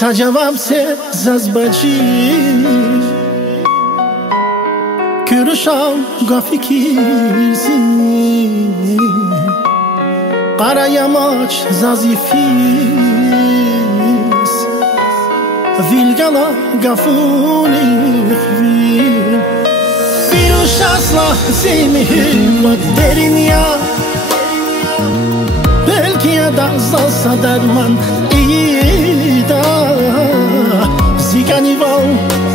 Cevap se zazbaci Kürşan gafikirsi Qara yamaç zazifis Vilgala gafuni khvir Firuş asla zemihim derin ya Belki ya da zalsa derman iyi da Zigani val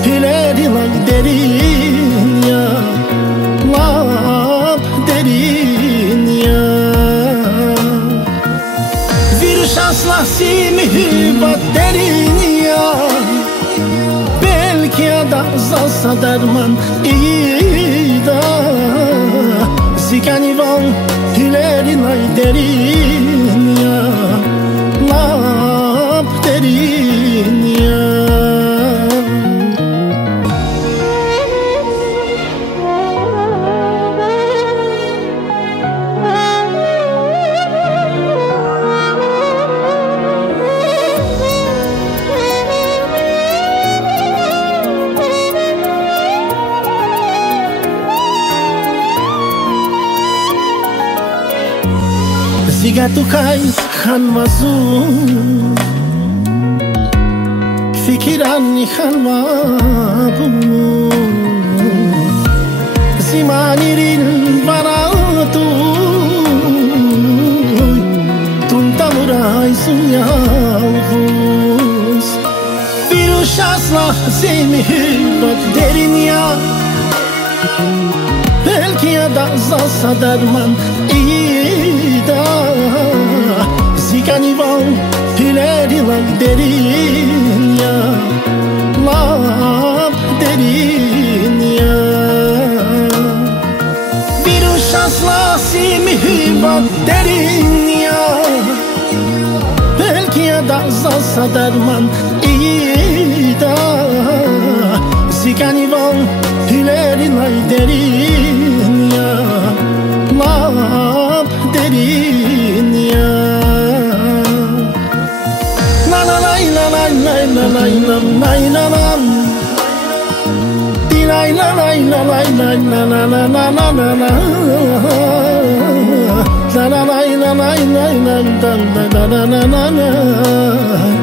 hileri lan derin ya Lap derin ya Virüs asla simhi bat derin ya Belki ya da zalsa derman iyi da Zigani val hileri lan derin ya Lap derin ya Ziga tu kai khan mazun Fikirani khan mabu Zimanirin varatu Tuntamurai sunyavuz Virüs asla zemihbat derin ya Belki ya da zalsa derman iyi da Zigani val hileri lan derin ya Lap derin ya Virüs asla simhibat derin ya Belki ya da zalsa derman iyi da Zigani val hileri lan derin ya Lap derin ya La la la la la la la la la la la la Di la la la la la la la la la la la la la La la la la la la la la la la la la